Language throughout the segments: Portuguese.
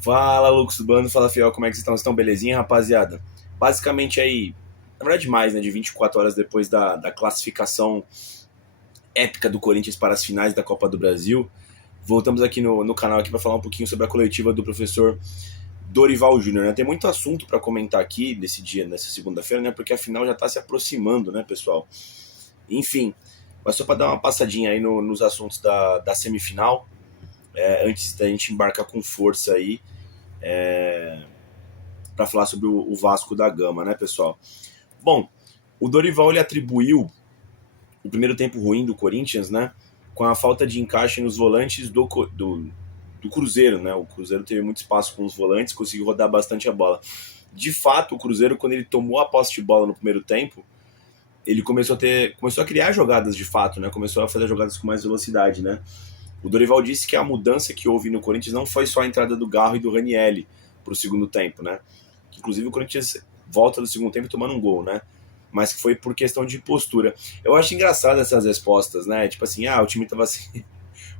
Fala, Lucas do Bando, fala, Fiel, como é que vocês estão? Vocês estão belezinha, rapaziada? Basicamente aí, na verdade mais, né, de 24 horas depois da classificação épica do Corinthians para as finais da Copa do Brasil, voltamos aqui no canal aqui para falar um pouquinho sobre a coletiva do professor Dorival Júnior, né? Tem muito assunto para comentar aqui nesse dia, nessa segunda-feira, né, porque a final já está se aproximando, né, pessoal? Enfim, mas só para dar uma passadinha aí nos assuntos da semifinal, antes da gente embarcar com força aí, para falar sobre o Vasco da Gama, né, pessoal? Bom, o Dorival ele atribuiu o primeiro tempo ruim do Corinthians, né, com a falta de encaixe nos volantes do Cruzeiro, né? O Cruzeiro teve muito espaço com os volantes, conseguiu rodar bastante a bola. De fato, o Cruzeiro, quando ele tomou a posse de bola no primeiro tempo, ele começou a criar jogadas de fato, né? Começou a fazer jogadas com mais velocidade, né? O Dorival disse que a mudança que houve no Corinthians não foi só a entrada do Garro e do Ranielli para o segundo tempo, né? Inclusive o Corinthians volta do segundo tempo tomando um gol, né? Mas que foi por questão de postura. Eu acho engraçado essas respostas, né? Tipo assim, o time tava sem,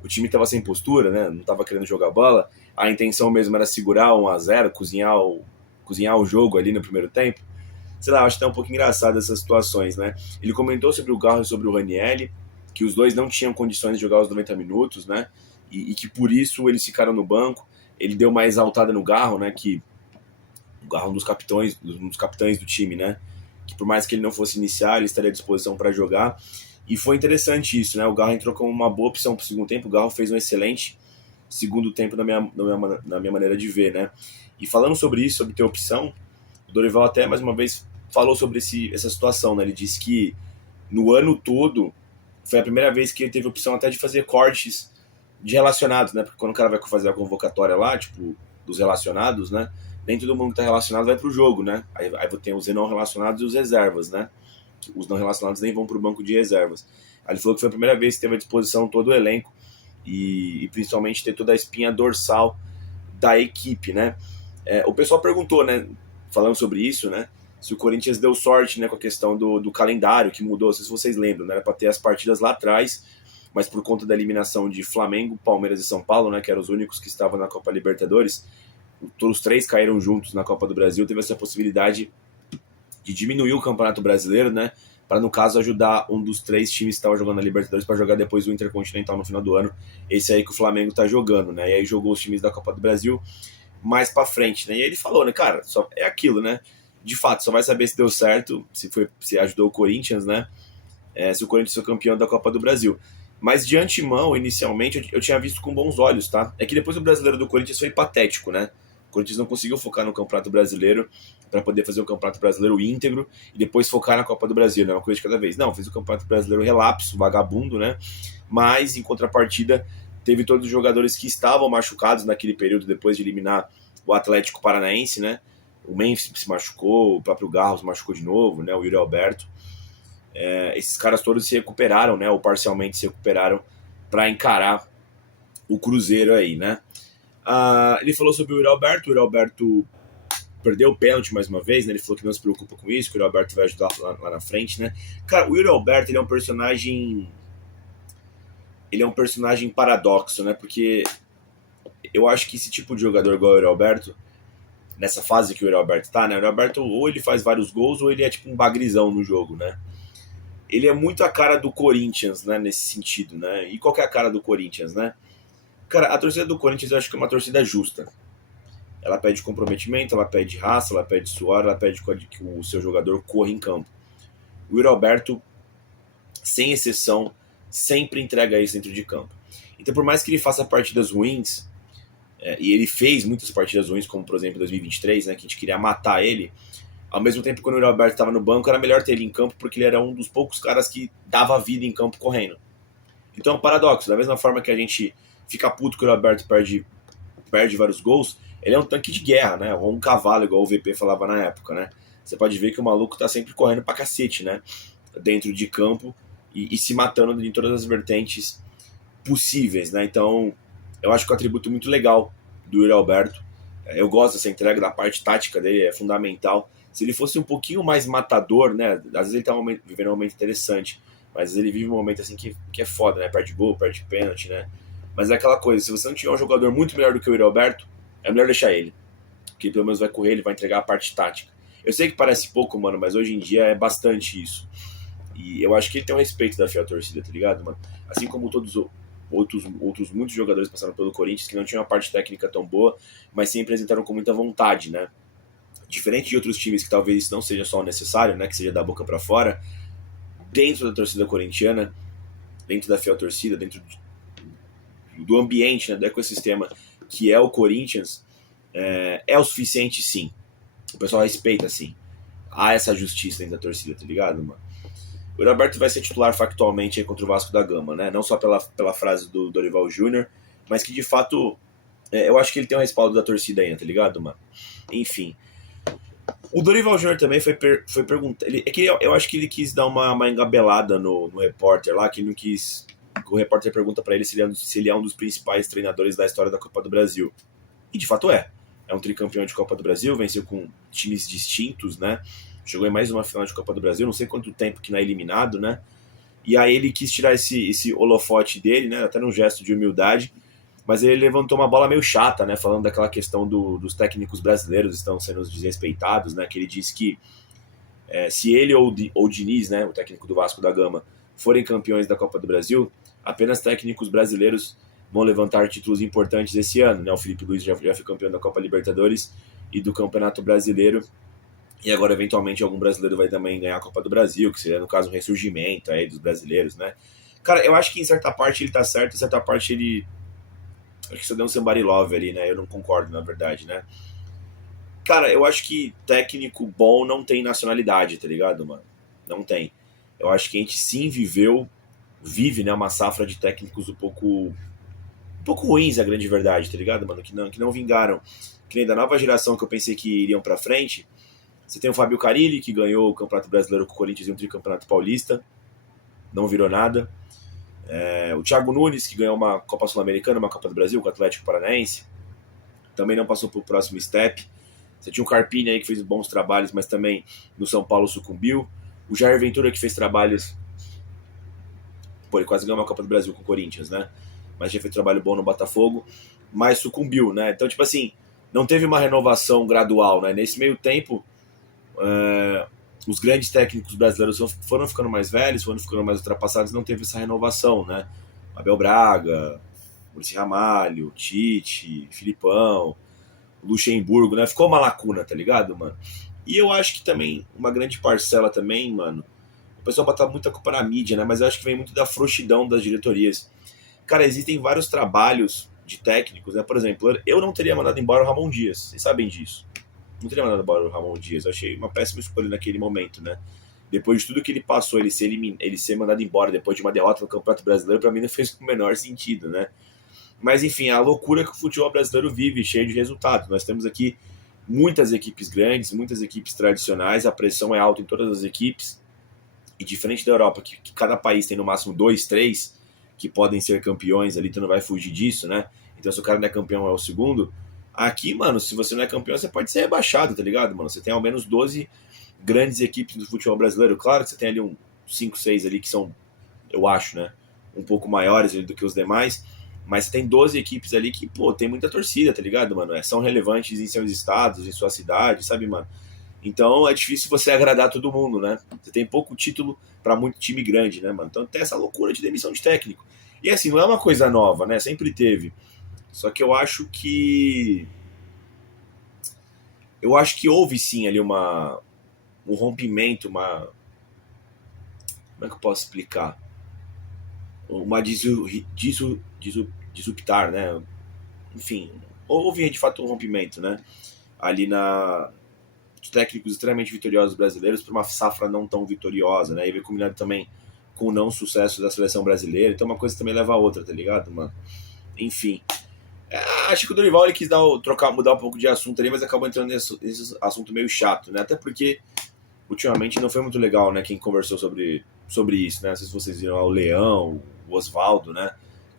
o time tava sem postura, né? Não tava querendo jogar bola. A intenção mesmo era segurar 1-0, cozinhar o jogo ali no primeiro tempo. Sei lá, acho até um pouco engraçado essas situações, né? Ele comentou sobre o Garro e sobre o Ranielli, que os dois não tinham condições de jogar os 90 minutos, né? E que por isso eles ficaram no banco. Ele deu uma exaltada no Garro, né? Que o Garro é um dos capitães do time, né? Que por mais que ele não fosse iniciar, ele estaria à disposição para jogar. E foi interessante isso, né? O Garro entrou como uma boa opção para o segundo tempo. O Garro fez um excelente segundo tempo na minha maneira de ver, né? E falando sobre isso, sobre ter opção, o Dorival até mais uma vez falou sobre essa situação, né? Ele disse que no ano todo foi a primeira vez que ele teve opção até de fazer cortes de relacionados, né? Porque quando o cara vai fazer a convocatória lá, tipo, dos relacionados, né? Nem todo mundo que tá relacionado vai pro jogo, né? Aí tem os não relacionados e os reservas, né? Os não relacionados nem vão pro banco de reservas. Aí ele falou que foi a primeira vez que teve à disposição todo o elenco e principalmente ter toda a espinha dorsal da equipe, né? O pessoal perguntou, né? Falando sobre isso, né? Se o Corinthians deu sorte, né, com a questão do calendário que mudou, não sei se vocês lembram, né? Era para ter as partidas lá atrás, mas por conta da eliminação de Flamengo, Palmeiras e São Paulo, né, que eram os únicos que estavam na Copa Libertadores, todos os três caíram juntos na Copa do Brasil, teve essa possibilidade de diminuir o Campeonato Brasileiro, né, para no caso ajudar um dos três times que estava jogando na Libertadores para jogar depois o Intercontinental no final do ano, esse aí que o Flamengo tá jogando, né? E aí jogou os times da Copa do Brasil mais para frente, né? E ele falou, né, cara, só é aquilo, né? De fato, só vai saber se deu certo, se ajudou o Corinthians, né? Se o Corinthians foi campeão da Copa do Brasil. Mas de antemão, inicialmente, eu tinha visto com bons olhos, tá? É que depois o brasileiro do Corinthians foi patético, né? O Corinthians não conseguiu focar no Campeonato Brasileiro para poder fazer o Campeonato Brasileiro íntegro e depois focar na Copa do Brasil, né? Uma coisa de cada vez. Não, fez o Campeonato Brasileiro relapso, vagabundo, né? Mas, em contrapartida, teve todos os jogadores que estavam machucados naquele período depois de eliminar o Atlético Paranaense, né? O Memphis se machucou, o próprio Garros se machucou de novo, né? O Yuri Alberto. Esses caras todos se recuperaram, né? Ou parcialmente se recuperaram para encarar o Cruzeiro aí, né? Ele falou sobre o Yuri Alberto. O Yuri Alberto perdeu o pênalti mais uma vez, né? Ele falou que não se preocupa com isso, que o Yuri Alberto vai ajudar lá na frente, né? Cara, o Yuri Alberto, ele é um personagem... Ele é um personagem paradoxo, né? Porque eu acho que esse tipo de jogador igual o Yuri Alberto, nessa fase que o Yuri Alberto tá, né? O Yuri Alberto ou ele faz vários gols ou ele é tipo um bagrizão no jogo, né? Ele é muito a cara do Corinthians, né? Nesse sentido, né? E qual que é a cara do Corinthians, né? Cara, a torcida do Corinthians eu acho que é uma torcida justa. Ela pede comprometimento, ela pede raça, ela pede suor, ela pede que o seu jogador corra em campo. O Yuri Alberto, sem exceção, sempre entrega isso dentro de campo. Então, por mais que ele faça partidas ruins, e ele fez muitas partidas ruins, como por exemplo em 2023, né, que a gente queria matar ele, ao mesmo tempo quando o Yuri Alberto estava no banco, era melhor ter ele em campo, porque ele era um dos poucos caras que dava vida em campo correndo. Então é um paradoxo, da mesma forma que a gente fica puto que o Yuri Alberto perde vários gols, ele é um tanque de guerra, né? Ou um cavalo, igual o VP falava na época, né? Você pode ver que o maluco tá sempre correndo pra cacete, né? Dentro de campo e se matando em todas as vertentes possíveis, né? Então, eu acho que é um atributo muito legal do Yuri Alberto. Eu gosto dessa entrega, da parte tática dele, é fundamental. Se ele fosse um pouquinho mais matador, né? Às vezes ele tá vivendo um momento interessante, mas ele vive um momento assim que é foda, né? Perde gol, perde pênalti, né? Mas é aquela coisa, se você não tiver um jogador muito melhor do que o Yuri Alberto, é melhor deixar ele. Porque pelo menos vai correr, ele vai entregar a parte tática. Eu sei que parece pouco, mano, mas hoje em dia é bastante isso. E eu acho que ele tem um respeito da fiel torcida, tá ligado, mano? Assim como todos os outros muitos jogadores passaram pelo Corinthians que não tinham uma parte técnica tão boa, mas se apresentaram com muita vontade, né? Diferente de outros times que talvez isso não seja só necessário, né? Que seja da boca pra fora, dentro da torcida corintiana, dentro da fiel torcida, dentro do ambiente, né, do ecossistema que é o Corinthians, é o suficiente, sim. O pessoal respeita, sim. Há essa justiça dentro da torcida, tá ligado, mano? O Roberto vai ser titular factualmente aí contra o Vasco da Gama, né? Não só pela frase do Dorival Júnior, mas que de fato eu acho que ele tem um respaldo da torcida ainda, tá ligado, mano? Enfim. O Dorival Júnior também foi perguntar. É que eu acho que ele quis dar uma engabelada no repórter lá, que ele não quis. O repórter pergunta pra ele se ele é um dos principais treinadores da história da Copa do Brasil. E de fato é. É um tricampeão de Copa do Brasil, venceu com times distintos, né? Jogou em mais uma final de Copa do Brasil, não sei quanto tempo que não é eliminado, né? E aí ele quis tirar esse holofote dele, né? Até num gesto de humildade, mas ele levantou uma bola meio chata, né? Falando daquela questão dos técnicos brasileiros estão sendo desrespeitados, né? Que ele disse que se ele ou o Diniz, né? O técnico do Vasco da Gama, forem campeões da Copa do Brasil, apenas técnicos brasileiros vão levantar títulos importantes esse ano, né? O Felipe Luiz já foi campeão da Copa Libertadores e do Campeonato Brasileiro, e agora eventualmente algum brasileiro vai também ganhar a Copa do Brasil, que seria no caso um ressurgimento aí dos brasileiros, né? Cara, eu acho que em certa parte ele tá certo, em certa parte ele acho que só deu um somebody love ali, né? Eu não concordo, na verdade, né? Cara, eu acho que técnico bom não tem nacionalidade, tá ligado, mano? Não tem. Eu acho que a gente sim vive, né, uma safra de técnicos um pouco ruins, a grande verdade, tá ligado, mano? Que não vingaram. Que nem da nova geração que eu pensei que iriam pra frente. Você tem o Fábio Carille, que ganhou o Campeonato Brasileiro com o Corinthians e um tricampeonato paulista. Não virou nada. O Thiago Nunes, que ganhou uma Copa Sul-Americana, uma Copa do Brasil com o Atlético Paranaense. Também não passou pro próximo step. Você tinha o Carpini aí, que fez bons trabalhos, mas também no São Paulo sucumbiu. O Jair Ventura, que fez trabalhos... Pô, ele quase ganhou uma Copa do Brasil com o Corinthians, né? Mas já fez trabalho bom no Botafogo, mas sucumbiu, né? Então, tipo assim, não teve uma renovação gradual, né? Nesse meio tempo, os grandes técnicos brasileiros foram ficando mais velhos, foram ficando mais ultrapassados, não teve essa renovação, né? Abel Braga, Maurício Ramalho, Tite, Filipão, Luxemburgo, né? Ficou uma lacuna, tá ligado, mano? E eu acho que também, uma grande parcela também, mano, o pessoal bota muita culpa na mídia, né? Mas eu acho que vem muito da frouxidão das diretorias. Cara, existem vários trabalhos de técnicos, né? Por exemplo, eu não teria mandado embora o Ramon Dias, vocês sabem disso. Não teria mandado embora o Ramon Dias, eu achei uma péssima escolha naquele momento, né? Depois de tudo que ele passou, ele ser mandado embora depois de uma derrota no Campeonato Brasileiro, pra mim não fez o menor sentido, né? Mas enfim, a loucura que o futebol brasileiro vive, cheio de resultados. Nós temos aqui muitas equipes grandes, muitas equipes tradicionais, a pressão é alta em todas as equipes, e diferente da Europa, que cada país tem no máximo 2, 3 que podem ser campeões ali, tu não vai fugir disso, né? Então se o cara não é campeão, é o segundo. Aqui, mano, se você não é campeão, você pode ser rebaixado, tá ligado, mano? Você tem ao menos 12 grandes equipes do futebol brasileiro. Claro que você tem ali 5, 6 ali que são, eu acho, né, um pouco maiores ali do que os demais, mas você tem 12 equipes ali que, pô, tem muita torcida, tá ligado, mano? São relevantes em seus estados, em sua cidade, sabe, mano? Então é difícil você agradar todo mundo, né? Você tem pouco título para muito time grande, né, mano? Então tem essa loucura de demissão de técnico. E assim, não é uma coisa nova, né? Sempre teve. Só que eu acho que. Eu acho que houve sim ali um rompimento, uma. Como é que eu posso explicar? Uma disruptar, né? Enfim, houve de fato um rompimento, né? Ali de técnicos extremamente vitoriosos brasileiros para uma safra não tão vitoriosa, né? E veio combinado também com o não sucesso da seleção brasileira. Então uma coisa também leva a outra, tá ligado, mano? Enfim. Acho que o Dorival ele quis mudar um pouco de assunto ali, mas acabou entrando nesse assunto meio chato, né? Até porque ultimamente não foi muito legal, né? Quem conversou sobre isso, né? Não sei se vocês viram lá o Leão, o Oswaldo, né?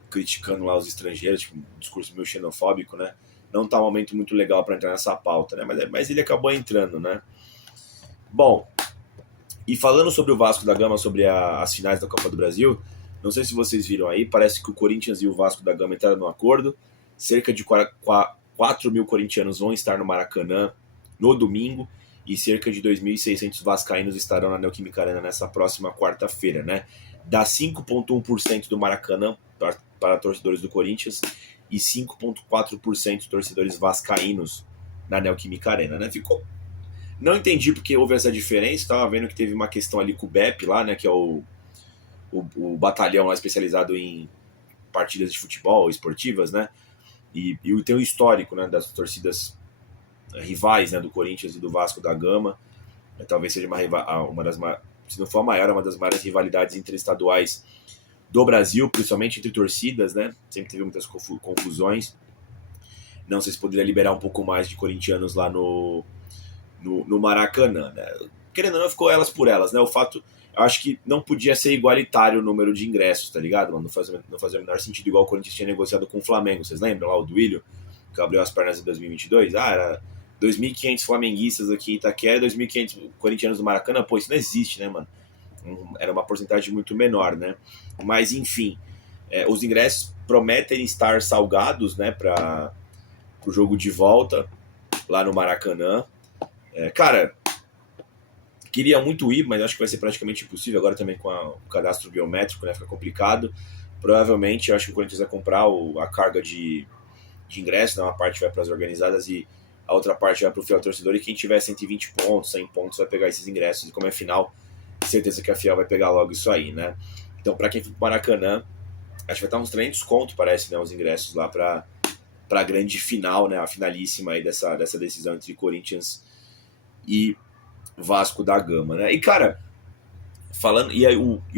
Criticando lá os estrangeiros, tipo, um discurso meio xenofóbico, né? Não tá um momento muito legal para entrar nessa pauta, né? Mas ele acabou entrando, né? Bom, e falando sobre o Vasco da Gama, sobre as finais da Copa do Brasil, não sei se vocês viram aí, parece que o Corinthians e o Vasco da Gama entraram num acordo, cerca de 4 mil corintianos vão estar no Maracanã no domingo e cerca de 2.600 vascaínos estarão na Neoquímica Arena nessa próxima quarta-feira, né? Dá 5,1% do Maracanã para torcedores do Corinthians e 5,4% torcedores vascaínos na Neoquímica Arena, né? Não entendi porque houve essa diferença, estava vendo que teve uma questão ali com o BEP lá, né? Que é o batalhão lá especializado em partidas de futebol, esportivas, né? E tem o histórico, né, das torcidas rivais, né, do Corinthians e do Vasco da Gama. Talvez seja uma das, se não for a maior, uma das maiores rivalidades interestaduais do Brasil, principalmente entre torcidas, né? Sempre teve muitas confusões. Não sei se poderia liberar um pouco mais de corintianos lá no Maracanã, né? Querendo ou não, ficou elas por elas, né? O fato, eu acho que não podia ser igualitário o número de ingressos, tá ligado, mano? Não fazia o menor sentido, igual o Corinthians tinha negociado com o Flamengo. Vocês lembram lá o Duílio, que abriu as pernas em 2022? Era 2.500 flamenguistas aqui em Itaquera, 2.500 corintianos do Maracanã. Pô, isso não existe, né, mano? Era uma porcentagem muito menor, né? Mas, enfim, os ingressos prometem estar salgados, né, para o jogo de volta lá no Maracanã. Cara, queria muito ir, mas acho que vai ser praticamente impossível agora também com o cadastro biométrico, né? Fica complicado. Provavelmente, eu acho que o Corinthians vai comprar a carga de ingresso, né? Uma parte vai para as organizadas e a outra parte vai para o fiel torcedor, e quem tiver 120 pontos, 100 pontos vai pegar esses ingressos, e como é final, certeza que a Fiel vai pegar logo isso aí, né? Então, para quem for pro Maracanã, acho que vai estar uns 300 conto, parece, né? Os ingressos lá para a grande final, né? A finalíssima aí dessa decisão entre Corinthians e Vasco da Gama, né? E, cara, falando... E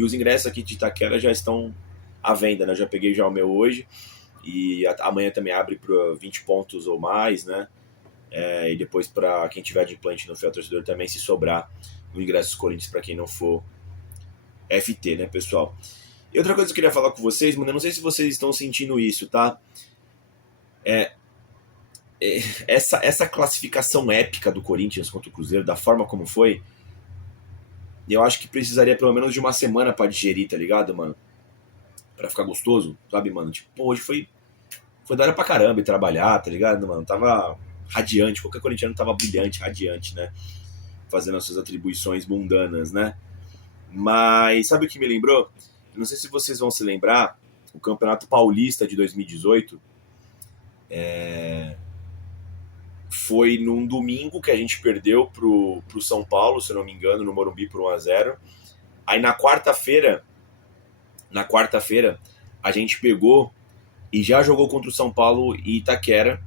os ingressos aqui de Itaquera já estão à venda, né? Eu já peguei já o meu hoje, e amanhã também abre para 20 pontos ou mais, né? E depois para quem tiver de implante no fiel torcedor também, se sobrar no ingresso dos Corinthians para quem não for FT, né, pessoal? E outra coisa que eu queria falar com vocês, mano, eu não sei se vocês estão sentindo isso, tá? Essa classificação épica do Corinthians contra o Cruzeiro, da forma como foi, eu acho que precisaria pelo menos de uma semana para digerir, tá ligado, mano? Pra ficar gostoso, sabe, mano? Tipo, pô, hoje foi da hora pra caramba e trabalhar, tá ligado, mano? Tava radiante, qualquer corintiano tava brilhante, radiante, né? Fazendo as suas atribuições mundanas, né? Mas sabe o que me lembrou? Não sei se vocês vão se lembrar, o Campeonato Paulista de 2018 foi num domingo que a gente perdeu pro São Paulo, se eu não me engano, no Morumbi por 1-0. Aí na quarta-feira, a gente pegou e já jogou contra o São Paulo e Itaquera,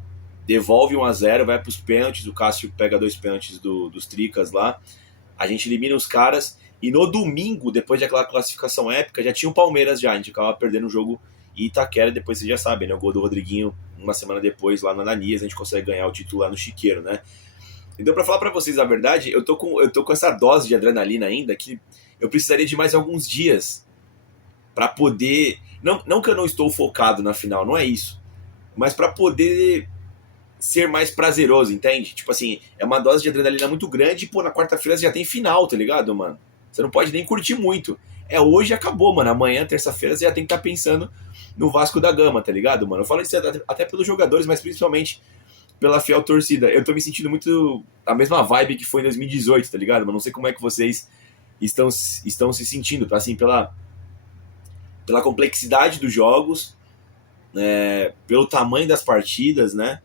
devolve 1-0, vai pros pênaltis, o Cássio pega 2 pênaltis dos Tricas lá, a gente elimina os caras, e no domingo, depois daquela classificação épica, já tinha o Palmeiras já, a gente acaba perdendo o jogo em Itaquera, depois vocês já sabem, né, o gol do Rodriguinho, uma semana depois, lá na Ananias, a gente consegue ganhar o título lá no Chiqueiro, né. Então, pra falar pra vocês a verdade, eu tô com essa dose de adrenalina ainda, que eu precisaria de mais alguns dias pra poder... Não que eu não estou focado na final, não é isso, mas pra poder ser mais prazeroso, entende? Tipo assim, é uma dose de adrenalina muito grande e, pô, na quarta-feira você já tem final, tá ligado, mano? Você não pode nem curtir muito. Hoje e acabou, mano. Amanhã, terça-feira, você já tem que estar pensando no Vasco da Gama, tá ligado, mano? Eu falo isso até pelos jogadores, mas principalmente pela fiel torcida. Eu tô me sentindo muito a mesma vibe que foi em 2018, tá ligado, mano? Não sei como é que vocês estão se sentindo, assim, pela complexidade dos jogos, pelo tamanho das partidas, né?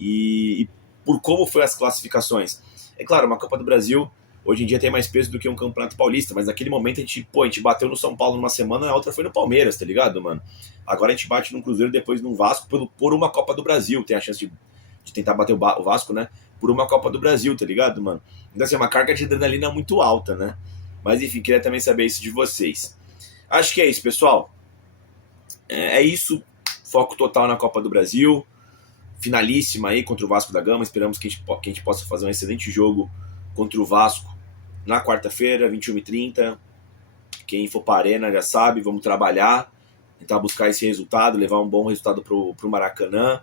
E por como foi as classificações. É claro, uma Copa do Brasil hoje em dia tem mais peso do que um Campeonato Paulista, mas naquele momento a gente bateu no São Paulo numa semana, e a outra foi no Palmeiras, tá ligado, mano? Agora a gente bate no Cruzeiro, depois no Vasco, por uma Copa do Brasil, tem a chance de tentar bater o Vasco, né? Por uma Copa do Brasil, tá ligado, mano? Então assim, é uma carga de adrenalina muito alta, né? Mas enfim, queria também saber isso de vocês. Acho que é isso, pessoal. É isso, foco total na Copa do Brasil, finalíssima aí contra o Vasco da Gama. Esperamos que a gente possa fazer um excelente jogo contra o Vasco na quarta-feira, 21h30. Quem for para a Arena já sabe, vamos trabalhar, tentar buscar esse resultado, levar um bom resultado pro Maracanã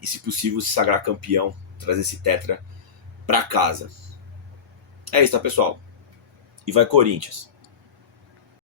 e, se possível, se sagrar campeão, trazer esse tetra para casa. É isso, tá, pessoal? E vai Corinthians!